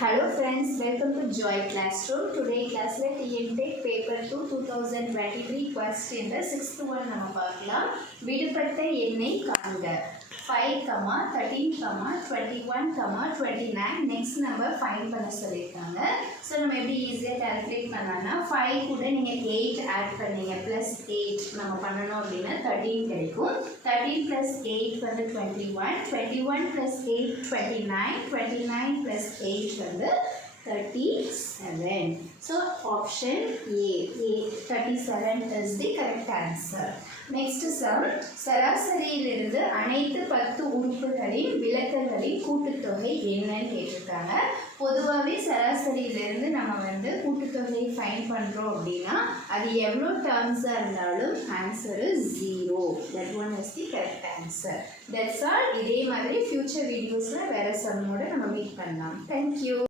Hello friends, welcome to Joy Classroom. Today class le TNTech paper 2 2023 question the 6th one நம்ம பார்க்கலாம். விடுபட்ட எண்ணை காண்க. 5, 13, 21, 29 next number find பண்ண சொல்லிருக்காங்க. So நம்ம எப்படி ஈஸியா கால்குலேட் பண்ணலாம்னா 5 கூட நீங்க 8 ஆட் பண்ணீங்க plus 8 நம்ம பண்ணனும் அப்படினா 13 கிடைக்கும். 13 plus 8 வந்து 21, 21 plus 8 29, 29 plus 8 வந்து 37. So option A 37 is the correct answer. Next sum, சராசரியிலிருந்து அனைத்து 10 உறுப்புகளின் விலக்கல்களின் கூட்டுத்தொகை என்னன்னு கேட்டிருக்காங்க. பொதுவாகவே சராசரியிலிருந்து நம்ம வந்து கூட்டுத்தொகையை ஃபைண்ட் பண்ணுறோம் அப்படின்னா அது எவ்வளோ டேர்ம்ஸாக இருந்தாலும் answer is 0. That one is the correct answer. That's all. இதே மாதிரி ஃபியூச்சர் வீடியோஸில் வேறு சம்மோட நம்ம மீட் பண்ணலாம். தேங்க்யூ.